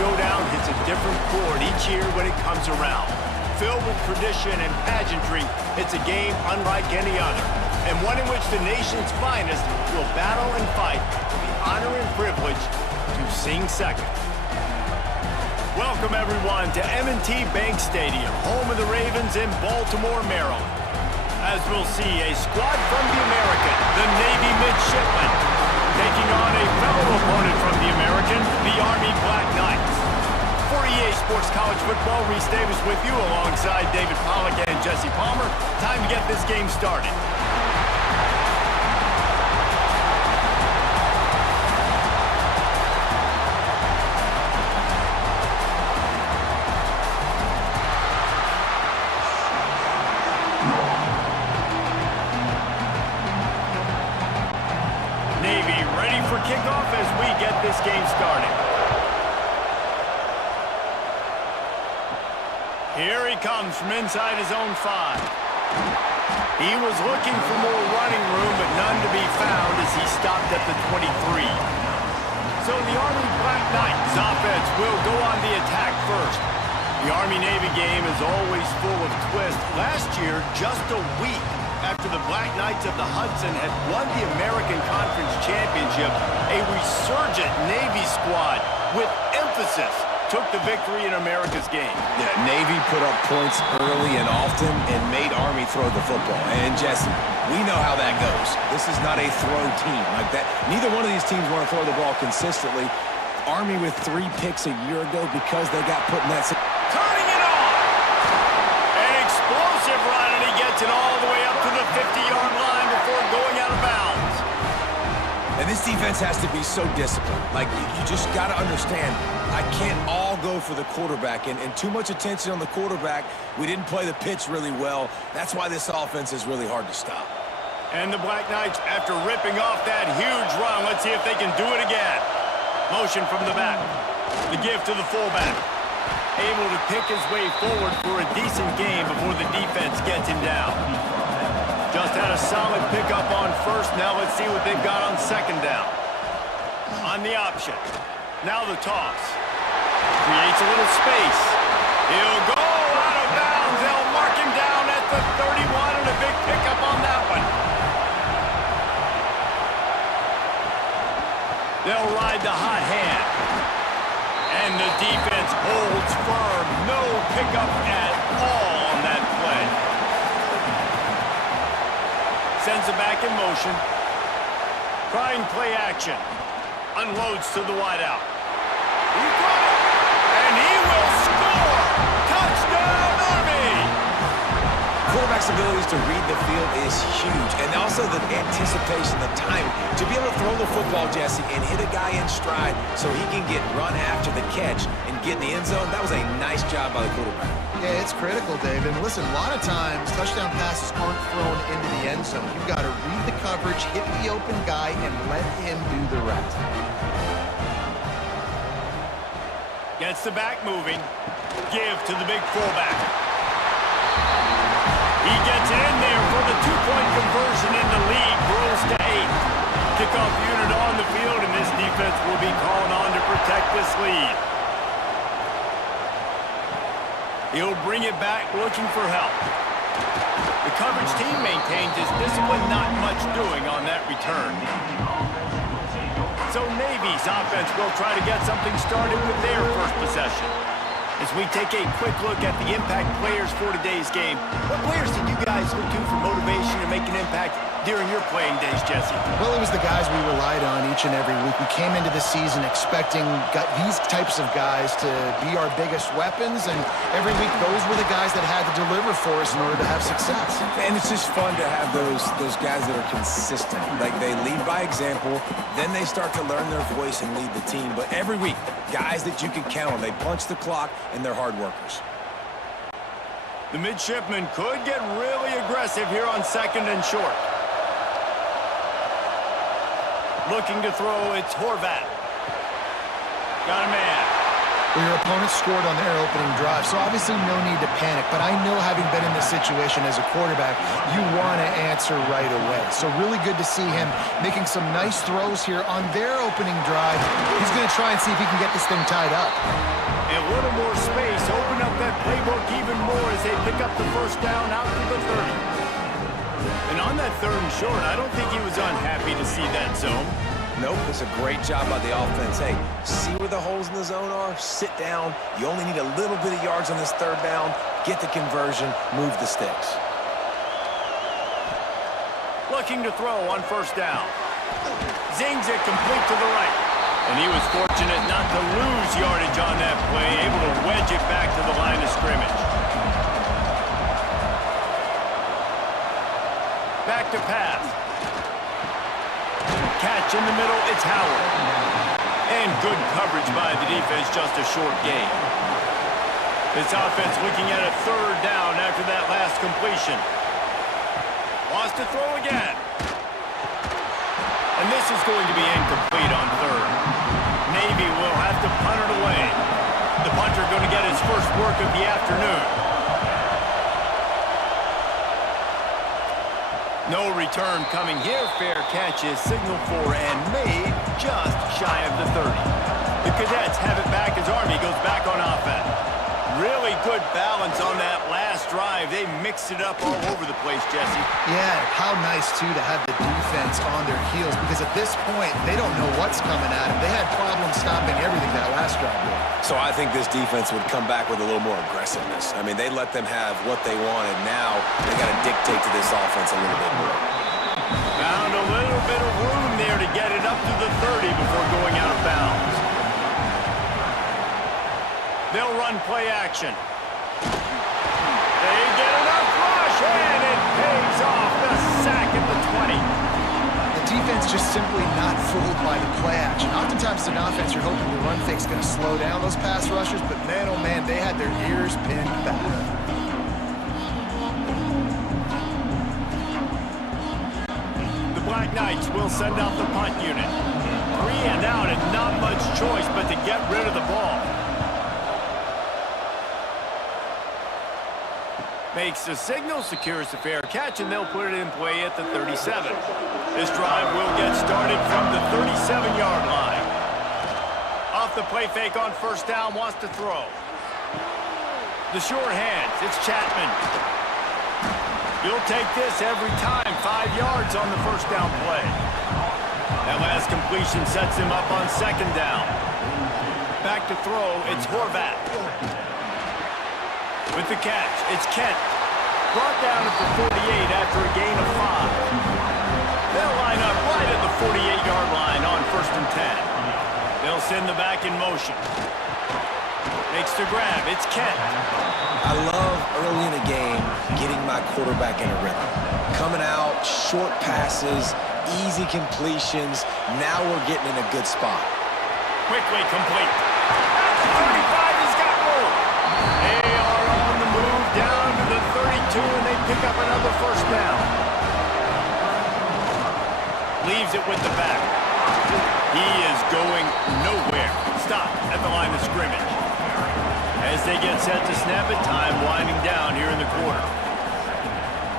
showdown hits a different chord each year when it comes around. Filled with tradition and pageantry, it's a game unlike any other, and one in which the nation's finest will battle and fight for the honor and privilege to sing second. Welcome, everyone, to M&T Bank Stadium, home of the Ravens in Baltimore, Maryland. As we'll see, a squad from the American, the Navy Midshipmen, taking on a fellow opponent from the American, the Army Black Knights. For EA Sports College Football, Reese Davis with you alongside David Pollack and Jesse Palmer. Time to get this game started. Navy ready for kickoff as we get this game started. Here he comes from inside his own 5. He was looking for more running room, but none to be found as he stopped at the 23. So the Army Black Knights offense will go on the attack first. The Army-Navy game is always full of twists. Last year, just a week after the Black Knights of the Hudson had won the American Conference Championship, a resurgent Navy squad with emphasis took the victory in America's game. Yeah, Navy put up points early and often and made Army throw the football. And Jesse, we know how that goes. This is not a throw team like that. Neither one of these teams want to throw the ball consistently. Army with 3 picks a year ago because they got put in that... Turning it on! An explosive run, and he gets it all the way up to the 50-yard line before going out of bounds. And this defense has to be so disciplined. Like, you just got to understand, I can't all go for the quarterback, and too much attention on the quarterback. We didn't play the pitch really well. That's why this offense is really hard to stop. And the Black Knights, after ripping off that huge run, let's see if they can do it again. Motion from the back. The give to the fullback. Able to pick his way forward for a decent game before the defense gets him down. Just had a solid pickup on first. Now let's see what they've got on second down. On the option. Now the toss. Creates a little space. He'll go out of bounds. They'll mark him down at the 31, and a big pickup on that one. They'll ride the hot hand. And the defense holds firm. No pickup at all on that play. Sends it back in motion. Trying play action. Unloads to the wideout. He got it! And he will score! Touchdown, Army! Quarterback's abilities to read the field is huge, and also the anticipation, the time to be able to throw the football, Jesse, and hit a guy in stride so he can get run after the catch and get in the end zone. That was a nice job by the quarterback. Yeah, it's critical, David. And listen, a lot of times touchdown passes aren't thrown into the end zone. You've got to read the coverage, hit the open guy, and let him do the rest. Gets the back moving. Give to the big fullback. He gets it in there for the 2-point conversion, and the lead grows to 8. Kickoff unit on the field, and this defense will be calling on to protect this lead. He'll bring it back looking for help. The coverage team maintains his discipline, not much doing on that return. So Navy's offense will try to get something started with their first possession. As we take a quick look at the impact players for today's game, what players did you guys look to for motivation to make an impact during your playing days, Jesse? Well, it was the guys we relied on each and every week. We came into the season expecting these types of guys to be our biggest weapons, and every week those were the guys that had to deliver for us in order to have success. And it's just fun to have those guys that are consistent. Like, they lead by example, then they start to learn their voice and lead the team. But every week, guys that you can count on, they punch the clock, and they're hard workers. The midshipmen could get really aggressive here on second and short. Looking to throw, it's Horvat. Got a man. Well, your opponent scored on their opening drive, so obviously no need to panic. But I know, having been in this situation as a quarterback, you want to answer right away. So really good to see him making some nice throws here on their opening drive. He's going to try and see if he can get this thing tied up. A little more space, open up that playbook even more as they pick up the first down out to the 30. And on that 3rd and short, I don't think he was unhappy to see that zone. Nope, it's a great job by the offense. Hey, see where the holes in the zone are? Sit down. You only need a little bit of yards on this 3rd down. Get the conversion, move the sticks. Looking to throw on 1st down. Zings it complete to the right. And he was fortunate not to lose yardage on that play, able to wedge it back to the line of scrimmage. Back to pass. Catch in the middle, it's Howard. And good coverage by the defense, just a short gain. This offense looking at a 3rd down after that last completion. Wants to throw again. And this is going to be incomplete on 3rd. Navy will have to punt it away. The punter going to get his first work of the afternoon. No return coming here. Fair catch is signaled for and made just shy of the 30. The Cadets have it back as Army goes back on offense. Really good balance on that last drive. They mixed it up all over the place, Jesse. Yeah, how nice, too, to have the defense on their heels, because at this point, they don't know what's coming at them. They had problems stopping everything that last drive did. So I think this defense would come back with a little more aggressiveness. I mean, they let them have what they wanted. Now they got to dictate to this offense a little bit more. Found a little bit of room there to get it up to the 30 before going out of bounds. They'll run play action. They get enough rush, and it pays off the sack at the 20. The defense just simply not fooled by the play action. Oftentimes, as an offense, you're hoping the run fake's going to slow down those pass rushers, but man, oh man, they had their ears pinned back. The Black Knights will send out the punt unit. 3 and out, and not much choice but to get rid of the ball. Makes the signal, secures the fair catch, and they'll put it in play at the 37. This drive will get started from the 37-yard line. Off the play fake on 1st down, wants to throw. The short hands, it's Chapman. You'll take this every time, 5 yards on the 1st down play. That last completion sets him up on 2nd down. Back to throw, it's Horvath. With the catch, it's Kent. Brought down at the 48 after a gain of 5. They'll line up right at the 48-yard line on 1st and 10. They'll send the back in motion. Makes the grab, it's Kent. I love early in the game getting my quarterback in a rhythm. Coming out, short passes, easy completions. Now we're getting in a good spot. Quickly complete. At the 35, he's got room. They are on the move down to the 32, and they pick up another 1st down. Leaves it with the back. He is going nowhere. Stop at the line of scrimmage. As they get set to snap it, time winding down here in the quarter.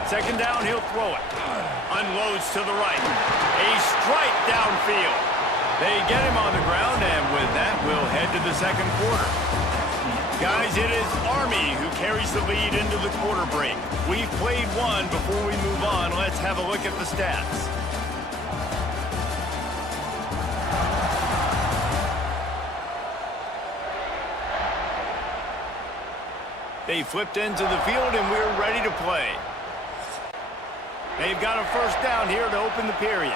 2nd down, he'll throw it. Unloads to the right. A strike downfield. They get him on the ground, and with that, we'll head to the 2nd quarter. Guys, it is Army who carries the lead into the quarter break. We've played one. Before we move on, let's have a look at the stats. They flipped into the field, and we're ready to play. They've got a 1st down here to open the period.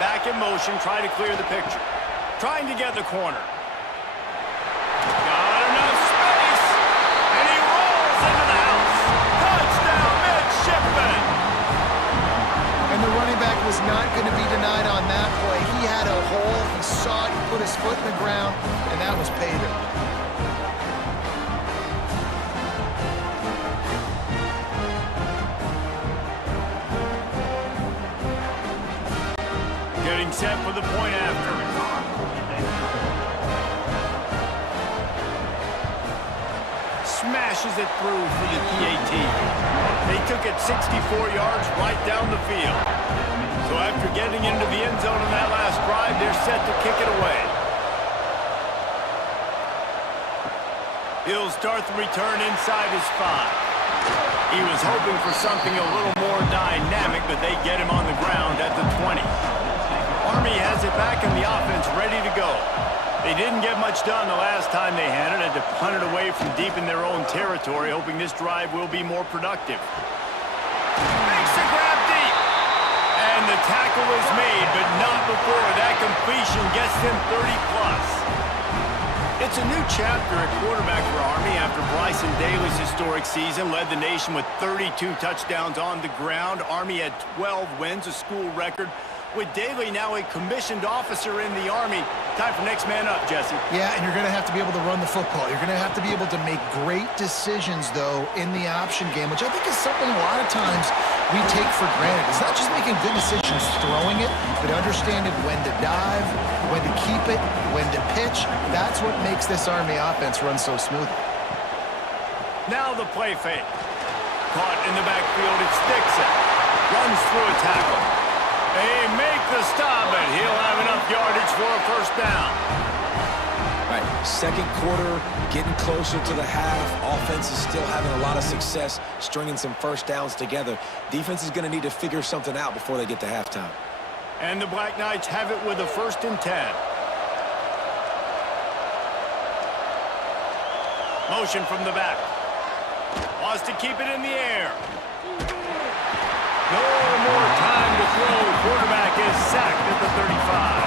Back in motion, try to clear the picture. Trying to get the corner. Got enough space, and he rolls into the house. Touchdown, midshipman. And the running back was not going to be denied on that play. He had a hole, he saw it, he put his foot in the ground, and that was pay dirt. Getting set for the point after. flashes it through for the PAT. They took it 64 yards right down the field. So after getting into the end zone on that last drive, they're set to kick it away. He'll start the return inside his 5. He was hoping for something a little more dynamic, but they get him on the ground at the 20. Army has it back in the offense, ready to go. They didn't get much done the last time they had it, had to punt it away from deep in their own territory, hoping this drive will be more productive. Makes the grab deep. And the tackle is made, but not before that completion gets them 30+. It's a new chapter at quarterback for Army after Bryson Daly's historic season led the nation with 32 touchdowns on the ground. Army had 12 wins, a school record. With Daly now a commissioned officer in the Army, time for next man up, Jesse. Yeah, and you're going to have to be able to run the football. You're going to have to be able to make great decisions, though, in the option game, which I think is something a lot of times we take for granted. It's not just making good decisions throwing it, but understanding when to dive, when to keep it, when to pitch. That's what makes this Army offense run so smoothly. Now the play fake. Caught in the backfield, it sticks it. Runs through a tackle. They make the stop, but he'll have enough yardage for a first down. Right, second quarter, getting closer to the half. Offense is still having a lot of success stringing some first downs together. Defense is going to need to figure something out before they get to halftime. And the Black Knights have it with a 1st and 10. Motion from the back. Wants to keep it in the air. No more time to throw. Quarterback is sacked at the 35.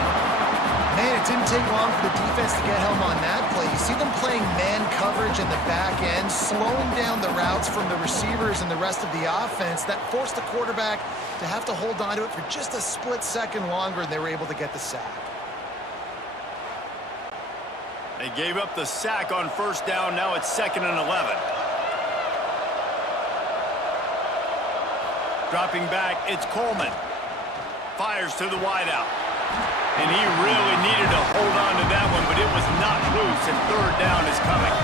Man, it didn't take long for the defense to get home on that play. You see them playing man coverage in the back end, slowing down the routes from the receivers and the rest of the offense. That forced the quarterback to have to hold on to it for just a split second longer, and they were able to get the sack. They gave up the sack on first down. Now it's 2nd and 11. Dropping back, it's Coleman. Fires to the wideout. And he really needed to hold on to that one, but it was not loose, and 3rd down is coming.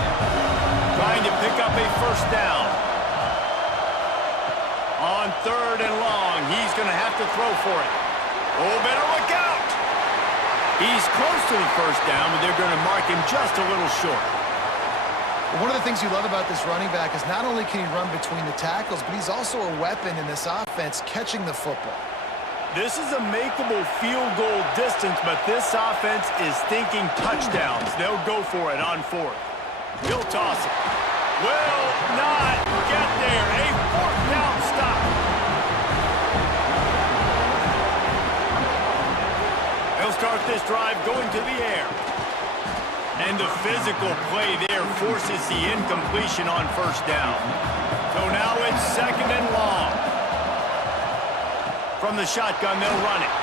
Trying to pick up a first down. On 3rd and long, he's going to have to throw for it. Oh, better look out! He's close to the first down, but they're going to mark him just a little short. One of the things you love about this running back is not only can he run between the tackles, but he's also a weapon in this offense catching the football. This is a makeable field goal distance, but this offense is thinking touchdowns. They'll go for it on 4th. He'll toss it. Will not get there. A 4th down stop. They'll start this drive going to the air. And the physical play there forces the incompletion on first down. So now it's 2nd and long. From the shotgun, they'll run it.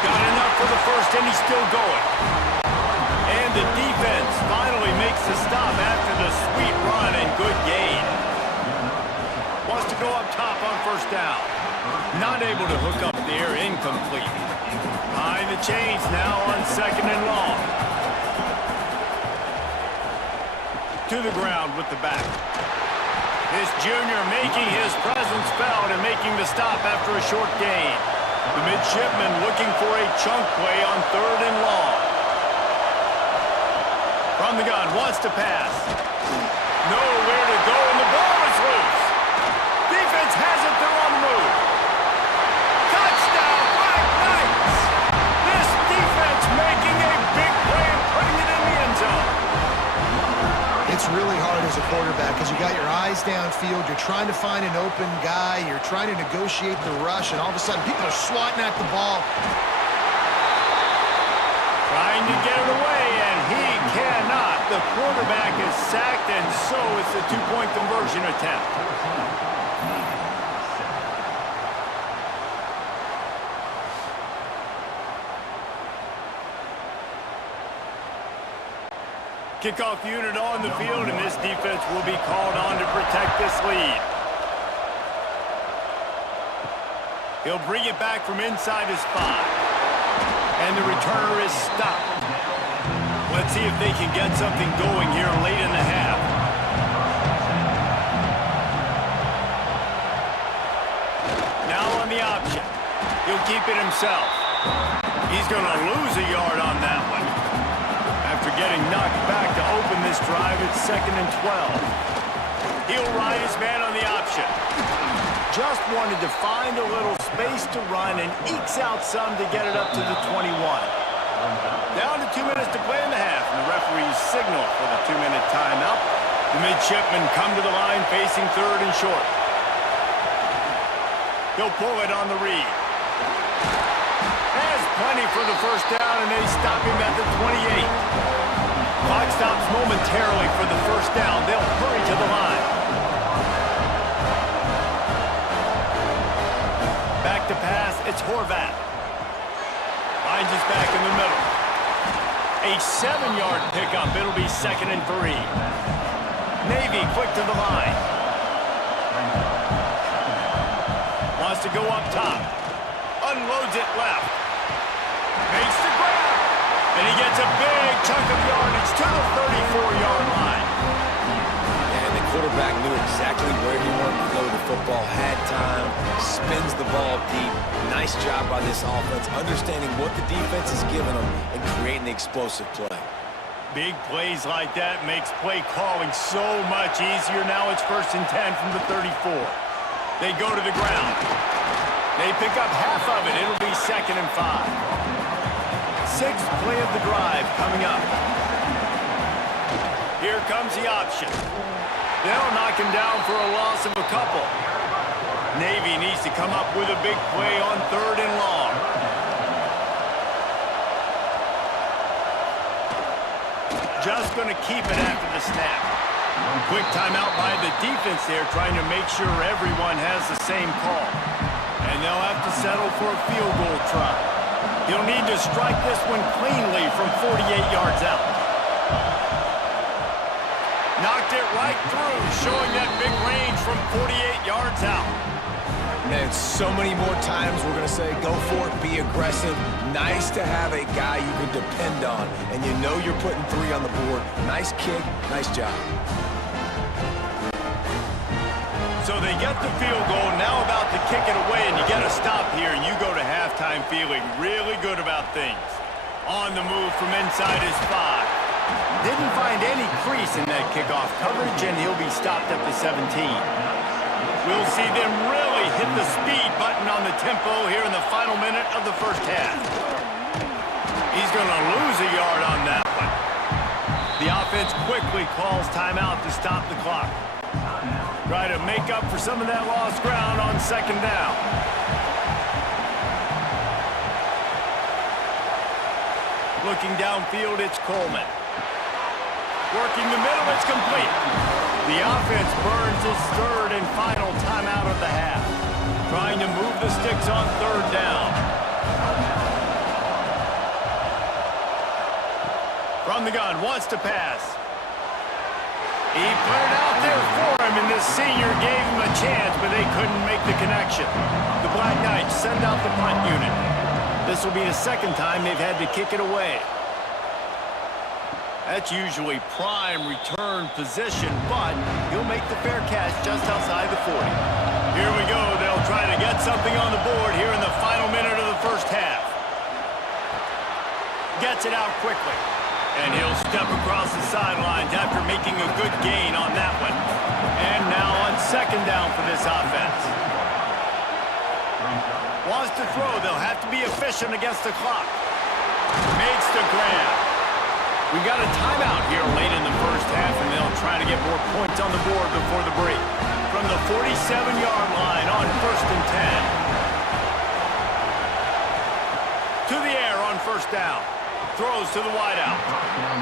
Got enough for the first, and he's still going. And the defense finally makes the stop after the sweet run and good gain. Wants to go up top on first down. Not able to hook up there, incomplete. Behind the chains now on 2nd and long. To the ground with the back. This junior making his presence felt and making the stop after a short gain. The midshipman looking for a chunk play on 3rd and long. From the gun, wants to pass. Nowhere to go, and the ball is loose. Defense has it, they're on the move. Touchdown, Black Knights! This defense making a big play and putting it in the end zone. It's really hard as a quarterback because you got your eyes downfield, you're trying to find an open guy, you're trying to negotiate the rush, and all of a sudden people are swatting at the ball. Trying to get it away, and he cannot. The quarterback is sacked, and so it's a 2-point conversion attempt. Kickoff unit on the field, and this defense will be called on to protect this lead. He'll bring it back from inside his 5. And the returner is stopped. Let's see if they can get something going here late in the half. He'll keep it himself. He's going to lose a yard on that one. After getting knocked back to open this drive, it's 2nd and 12. He'll ride his man on the option. Just wanted to find a little space to run and ekes out some to get it up to the 21. Down to 2 minutes to play in the half, and the referees signal for the 2-minute timeout. The midshipmen come to the line facing 3rd and short. He'll pull it on the read. Has plenty for the first down, and they stop him at the 28. Clock stops momentarily for the first down. They'll hurry to the line. Back to pass, it's Horvath. Finds his back in the middle. A 7-yard pickup. It'll be 2nd and 3. Navy quick to the line. Wants to go up top. Unloads it left. Makes the grab. And he gets a big chunk of yardage to the 34-yard line. And the quarterback knew exactly where he wanted to go with the football, had time, spins the ball deep. Nice job by this offense, understanding what the defense is giving them and creating the explosive play. Big plays like that makes play calling so much easier. Now it's 1st and 10 from the 34. They go to the ground. They pick up half of it. It'll be 2nd and 5. 6th play of the drive coming up. Here comes the option. They'll knock him down for a loss of a couple. Navy needs to come up with a big play on 3rd and long. Just going to keep it after the snap. Quick timeout by the defense there, trying to make sure everyone has the same call. And they'll have to settle for a field goal try. He'll need to strike this one cleanly from 48 yards out. Knocked it right through, showing that big range from 48 yards out. Man, so many more times we're going to say, go for it, be aggressive. Nice to have a guy you can depend on, and you know you're putting 3 on the board. Nice kick, nice job. So they get the field goal, now about to kick it away, and you get a stop here, and you go to halftime feeling really good about things. On the move from inside his 5. Didn't find any crease in that kickoff coverage, and he'll be stopped at the 17. We'll see them really hit the speed button on the tempo here in the final minute of the first half. He's going to lose a yard on that one. The offense quickly calls timeout to stop the clock. Try to make up for some of that lost ground on 2nd down. Looking downfield, it's Coleman. Working the middle, it's complete. The offense burns its 3rd and final timeout of the half. Trying to move the sticks on 3rd down. From the gun, wants to pass. He put it out there for him, and the senior gave him a chance, but they couldn't make the connection. The Black Knights send out the punt unit. This will be the 2nd time they've had to kick it away. That's usually prime return position, but he'll make the fair catch just outside the 40. Here we go. They'll try to get something on the board here in the final minute of the first half. Gets it out quickly. And he'll step across the sidelines after making a good gain on that one. And now on 2nd down for this offense. Wants to throw. They'll have to be efficient against the clock. Makes the grab. We got a timeout here late in the first half, and they'll try to get more points on the board before the break. From the 47-yard line on 1st and 10. To the air on 1st down. Throws to the wideout.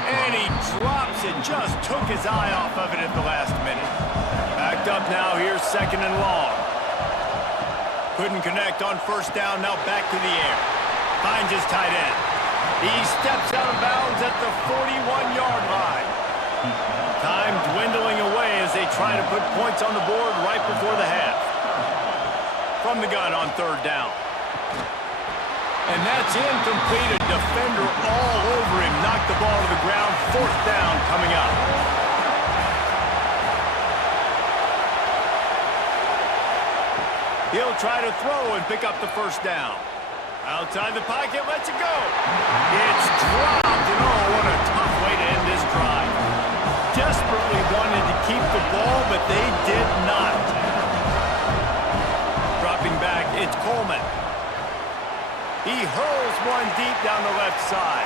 And he drops it. Just took his eye off of it at the last minute. Backed up now. Here's 2nd and long. Couldn't connect on 1st down. Now back to the air. Finds his tight end. He steps out of bounds at the 41-yard line. Time dwindling away as they try to put points on the board right before the half. From the gun on 3rd down. And that's incomplete. A defender all over him. Knocked the ball to the ground. 4th down coming up. He'll try to throw and pick up the 1st down. Outside the pocket, lets it go. It's dropped, and oh, what a tough way to end this drive. Desperately wanted to keep the ball, but they did not. Dropping back, it's Coleman. He hurls one deep down the left side.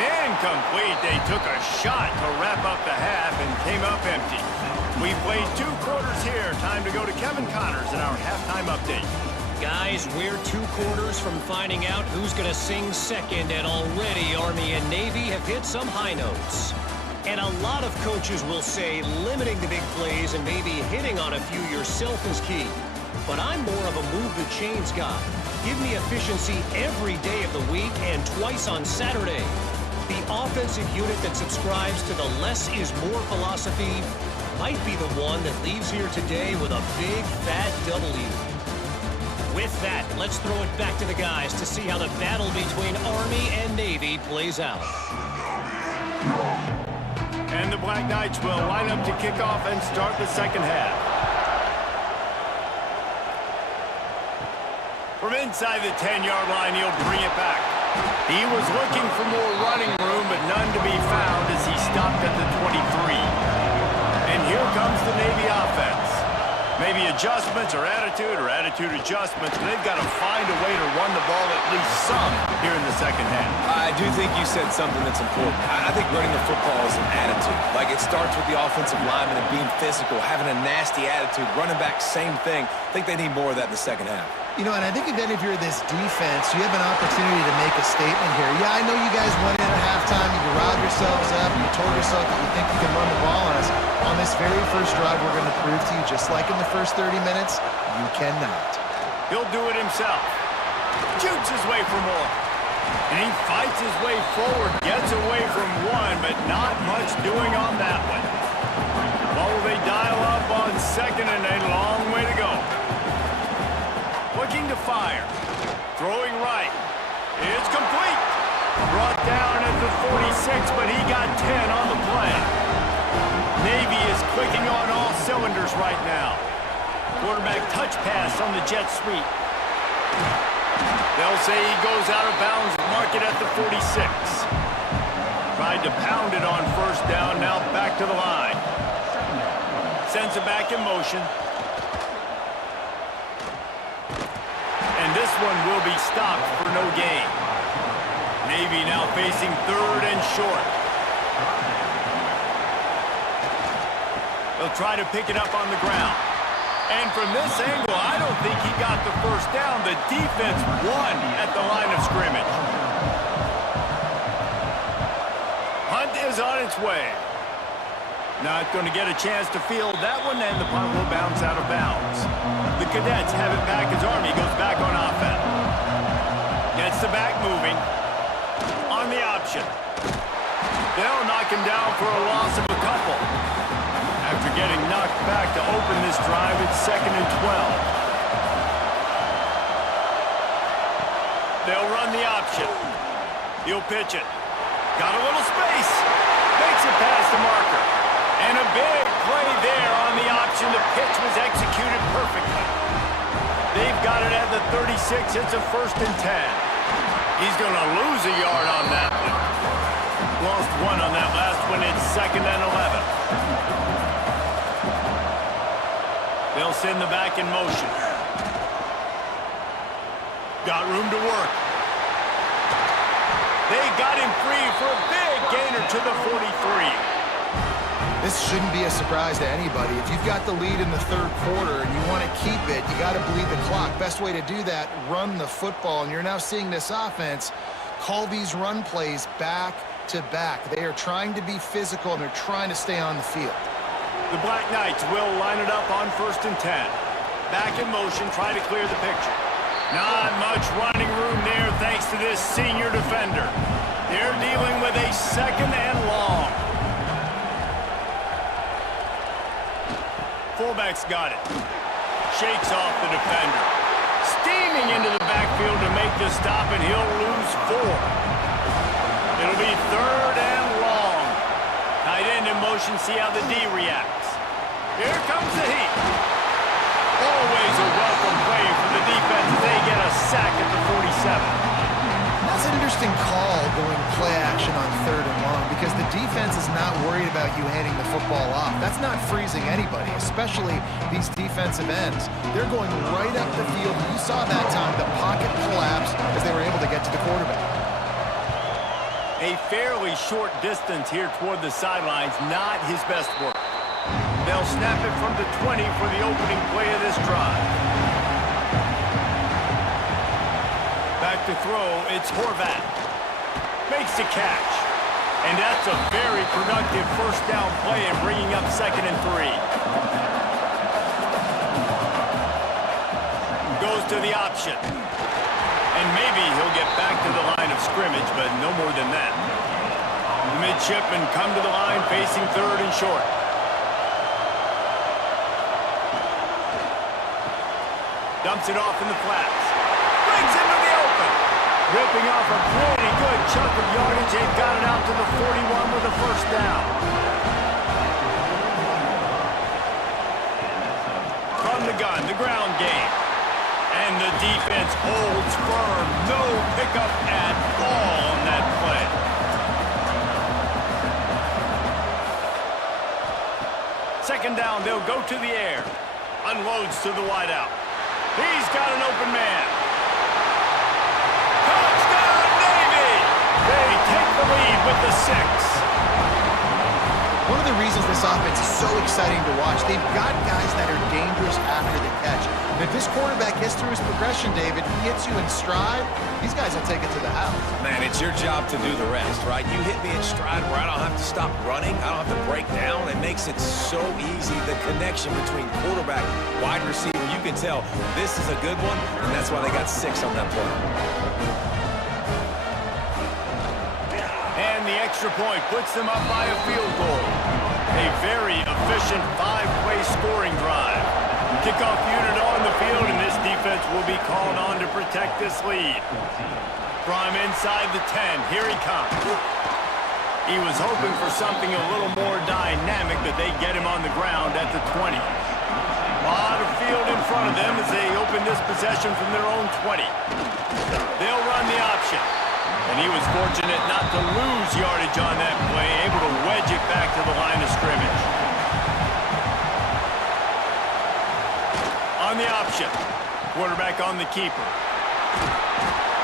Incomplete. They took a shot to wrap up the half and came up empty. We played 2 quarters here. Time to go to Kevin Connors in our halftime update. Guys, we're 2 quarters from finding out who's going to sing second, and already Army and Navy have hit some high notes. And a lot of coaches will say limiting the big plays and maybe hitting on a few yourself is key. But I'm more of a move the chains guy. Give me efficiency every day of the week and twice on Saturday. The offensive unit that subscribes to the less is more philosophy might be the one that leaves here today with a big fat W. With that, let's throw it back to the guys to see how the battle between Army and Navy plays out. And the Black Knights will line up to kick off and start the second half. From inside the 10-yard line, he'll bring it back. He was looking for more running room, but none to be found as he stopped at the 23. And here comes the Navy offense. Maybe adjustments or attitude adjustments, but they've got to find a way to run the ball at least some here in the second half. I do think you said something that's important. I think running the football is an attitude. Like, it starts with the offensive lineman and being physical, having a nasty attitude. Running back, same thing. I think they need more of that in the second half. You know, and I think then if you're this defense, you have an opportunity to make a statement here. Yeah, I know you guys went in at halftime and you riled yourselves up and you told yourself that you think you can run the ball on us. On this very first drive, we're going to prove to you, just like in the first 30 minutes, you cannot. He'll do it himself. Shoots his way for more. And he fights his way forward, gets away from one, but not much doing on that one. Well, they dial up on second and a long way to go. Looking to fire. Throwing right. It's complete. Brought down at the 46, but he got 10 on the play. Navy is clicking on all cylinders right now. Quarterback touch pass on the jet sweep. They'll say he goes out of bounds, mark it at the 46. Tried to pound it on first down, now back to the line. Sends it back in motion. And this one will be stopped for no gain. Navy now facing third and short. They'll try to pick it up on the ground. And from this angle, I don't think he got the first down. The defense won at the line of scrimmage. Hunt is on its way. Not going to get a chance to field that one, and the punt will bounce out of bounds. The Cadets have it back as Army goes back on offense. Gets the back moving. On the option. They'll knock him down for a loss of a couple. After getting knocked back to open this drive, it's 2nd and 12. They'll run the option. He'll pitch it. Got a little space. Makes it past the marker. And a big play there on the option. The pitch was executed perfectly. They've got it at the 36. It's a 1st and 10. He's going to lose a yard on that one. Lost one on that last one. It's 2nd and 11. They'll send the back in motion. Got room to work. They got him free for a big gainer to the 43. This shouldn't be a surprise to anybody. If you've got the lead in the third quarter and you want to keep it, you got to bleed the clock. Best way to do that, run the football. And you're now seeing this offense call these run plays back to back. They are trying to be physical and they're trying to stay on the field. The Black Knights will line it up on 1st and 10. Back in motion, try to clear the picture. Not much running room there thanks to this senior defender. They're dealing with a 2nd and long. Fullback's got it. Shakes off the defender. Steaming into the backfield to make the stop, and he'll lose 4. It'll be 3rd and long. Tight end in motion, see how the D reacts. Here comes the heat. Always a welcome play for the defense as they get a sack at the 47. interesting call going play action on 3rd and long because the defense is not worried about you handing the football off. That's not freezing anybody, especially these defensive ends. They're going right up the field. You saw that time the pocket collapse as they were able to get to the quarterback. A fairly short distance here toward the sidelines, not his best work. They'll snap it from the 20 for the opening play of this drive. Back to throw, it's Horvat. Makes the catch. And that's a very productive first down play and bringing up 2nd and 3. Goes to the option. And maybe he'll get back to the line of scrimmage, but no more than that. The midshipmen come to the line facing 3rd and short. Dumps it off in the flats. Brings into the open. Ripping off a pretty good chunk of yardage. They've got it out to the 41 with a first down. From the gun, the ground game. And the defense holds firm. No pickup at all on that play. Second down, they'll go to the air. Unloads to the wideout. He's got an open man. Touchdown, Navy! They take the lead with the 6. One of the reasons this offense is so exciting to watch, they've got guys that are dangerous after the catch. And if this quarterback gets through his progression, David, he hits you in stride, these guys will take it to the house. Man, it's your job to do the rest, right? You hit me in stride where I don't have to stop running. I don't have to break down. It makes it so easy. The connection between quarterback, wide receiver, you can tell this is a good one, and that's why they got 6 on that play. And the extra point puts them up by a field goal. A very efficient 5-play scoring drive. Kickoff unit on the field, and this defense will be called on to protect this lead. From inside the 10, here he comes. He was hoping for something a little more dynamic, but they get him on the ground at the 20. A lot of field in front of them as they open this possession from their own 20. They'll run the option. And he was fortunate not to lose yardage on that play, able to wedge it back to the line of scrimmage. On the option, quarterback on the keeper.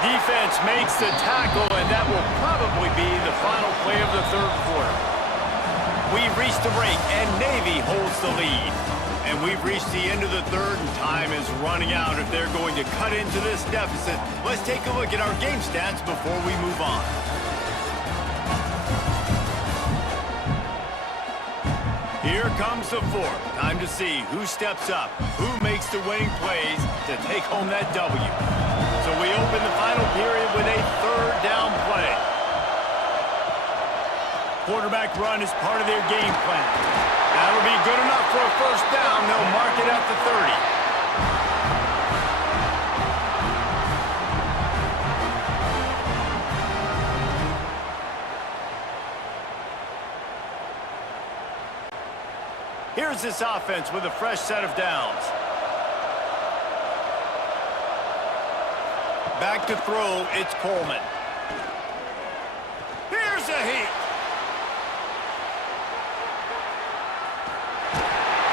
Defense makes the tackle, and that will probably be the final play of the 3rd quarter. We've reached the break, and Navy holds the lead. And we've reached the end of the 3rd, and time is running out if they're going to cut into this deficit. Let's take a look at our game stats before we move on. Here comes the 4th. Time to see who steps up, who makes the winning plays to take home that W. So we open the final period with a 3rd down play. Quarterback run is part of their game plan. That'll be good enough for a first down. They'll mark it at the 30. Here's this offense with a fresh set of downs. Back to throw, it's Coleman. Here's a heat.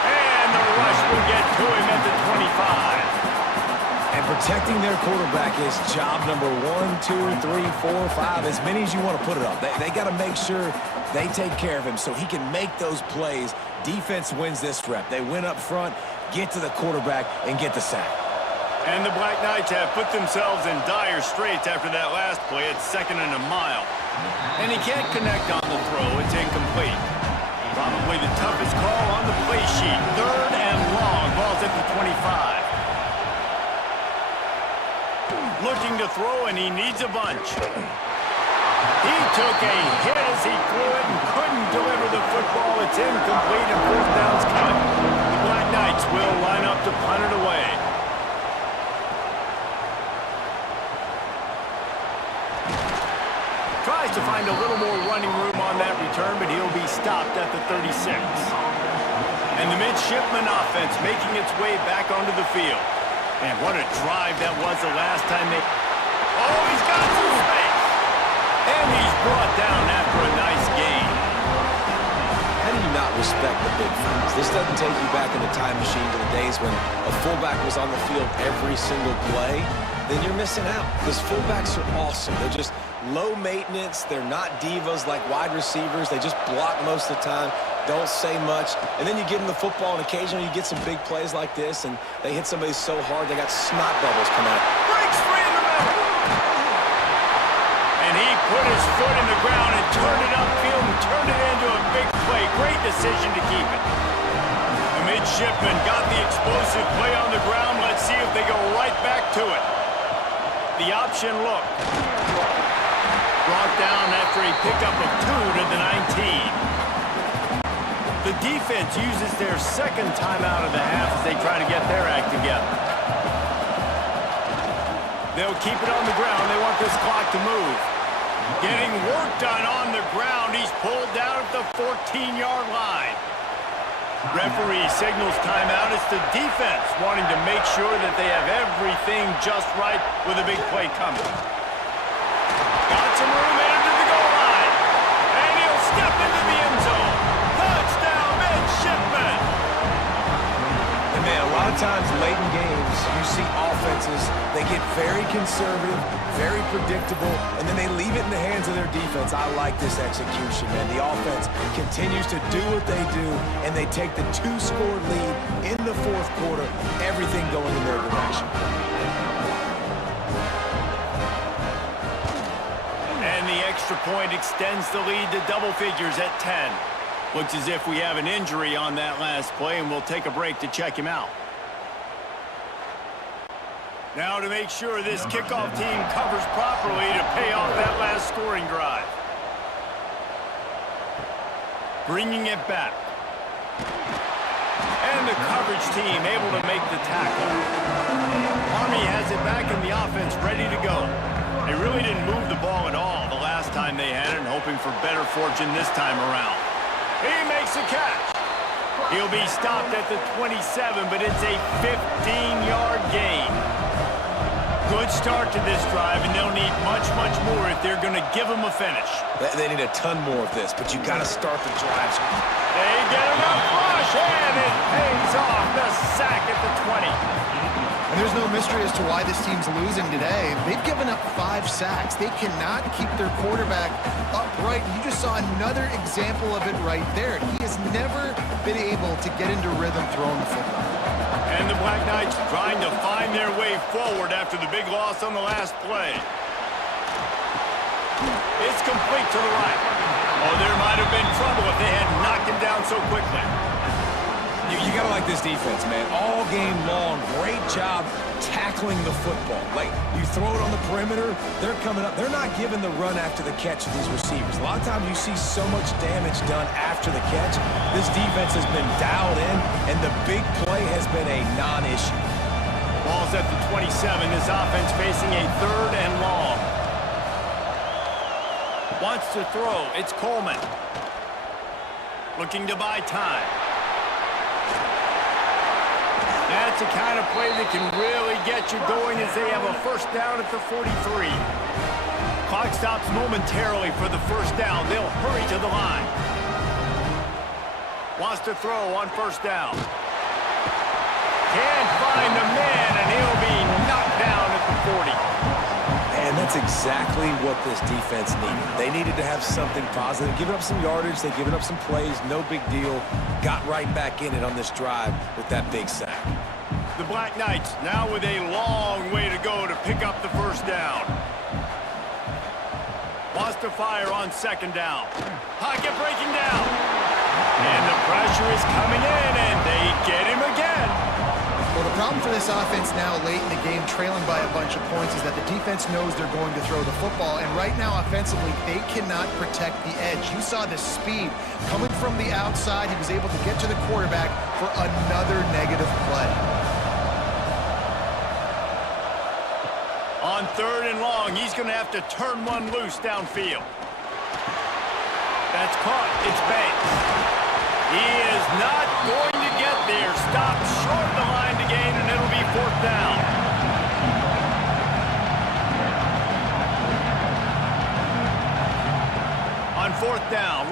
And the rush will get to him at the 25. And protecting their quarterback is job number 1, 2, 3, 4, 5, as many as you want to put it up. They got to make sure they take care of him so he can make those plays. Defense wins this rep. They win up front, get to the quarterback, and get the sack. And the Black Knights have put themselves in dire straits after that last play at 2nd and a mile. And he can't connect on the throw. It's incomplete. Probably the toughest call on the play sheet. 3rd and long. Ball's at the 25. Looking to throw, and he needs a bunch. He took a hit as he threw it and couldn't deliver the football. It's incomplete, and 4th down's coming. The Black Knights will line up to punt it away. Tries to find a little more running room on that return, but he'll be stopped at the 36. And the midshipman offense making its way back onto the field. And what a drive that was the last time they... Oh, he's got some space. And he's brought down after a nice gain. How do you not respect the big fouls? This doesn't take you back in the time machine to the days when a fullback was on the field every single play. Then you're missing out, because fullbacks are awesome. They're just low maintenance. They're not divas like wide receivers. They just block most of the time, don't say much. And then you give them the football, and occasionally you get some big plays like this, and they hit somebody so hard they got snot bubbles coming out. Breaks free in the middle. And he put his foot in the ground and turned it upfield and turned it into a big play. Great decision to keep it. The midshipman got the explosive play on the ground. Let's see if they go right back to it. The option look. Brought down after a pickup of 2 to the 19. The defense uses their second timeout of the half as they try to get their act together. They'll keep it on the ground. They want this clock to move. Getting work done on the ground. He's pulled down at the 14-yard line. Referee signals timeout. It's the defense wanting to make sure that they have everything just right with a big play coming. Got some room into the goal line. And he'll step into the end zone. Touchdown, midshipman. And man, a lot of times late in games, you see offenses, they get very conservative, very predictable, and then they leave it in the hands of their defense. I like this execution, man. The offense continues to do what they do, and they take the 2-score lead in the fourth quarter, everything going in their direction. And the extra point extends the lead to double figures at 10. Looks as if we have an injury on that last play, and we'll take a break to check him out. Now to make sure this kickoff team covers properly to pay off that last scoring drive. Bringing it back. And the coverage team able to make the tackle. Army has it back in the offense, ready to go. They really didn't move the ball at all the last time they had it, and hoping for better fortune this time around. He makes a catch. He'll be stopped at the 27, but it's a 15-yard gain. Good start to this drive, and they'll need much, much more if they're going to give them a finish. They need a ton more of this, but you got to start the drives. They get enough rush, and it pays off. The sack at the 20. And there's no mystery as to why this team's losing today. They've given up 5 sacks. They cannot keep their quarterback upright. You just saw another example of it right there. He has never been able to get into rhythm throwing the football. And the Black Knights trying to find their way forward after the big loss on the last play. It's complete to the right. Oh, there might have been trouble if they had knocked him down so quickly. You got to like this defense, man. All game long, great job tackling the football. Like, you throw it on the perimeter, they're coming up. They're not giving the run after the catch to these receivers. A lot of times you see so much damage done after the catch. This defense has been dialed in, and the big play has been a non-issue. Ball's at the 27. This offense facing a 3rd and long. Wants to throw. It's Coleman. Looking to buy time. That's the kind of play that can really get you going as they have a first down at the 43. Clock stops momentarily for the first down. They'll hurry to the line. Wants to throw on first down. Can't find the man, and he'll be knocked down at the 40. And that's exactly what this defense needed. They needed to have something positive. Giving up some yardage, they've given up some plays, no big deal. Got right back in it on this drive with that big sack. The Black Knights now with a long way to go to pick up the first down. Wants to fire on second down. Pocket breaking down. And the pressure is coming in, and they get him again. Well, the problem for this offense now late in the game, trailing by a bunch of points, is that the defense knows they're going to throw the football. And right now, offensively, they cannot protect the edge. You saw the speed coming from the outside. He was able to get to the quarterback for another negative play. On 3rd and long, he's going to have to turn one loose downfield. That's caught. It's Banks. He is not going to get there. Stopped short of the line to gain, and it'll be 4th down.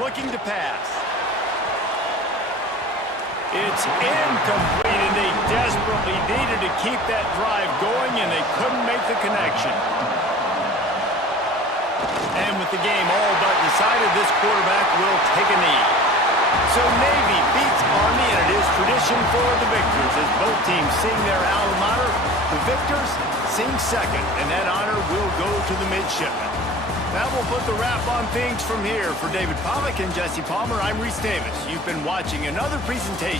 looking to pass. It's incomplete, and they desperately needed to keep that drive going, and they couldn't make the connection. And with the game all but decided, this quarterback will take a knee. So Navy beats Army, and it is tradition for the victors as both teams sing their alma mater. The victors sing second, and that honor will go to the midshipmen. That will put the wrap on things from here. For David Pollack and Jesse Palmer, I'm Reese Davis. You've been watching another presentation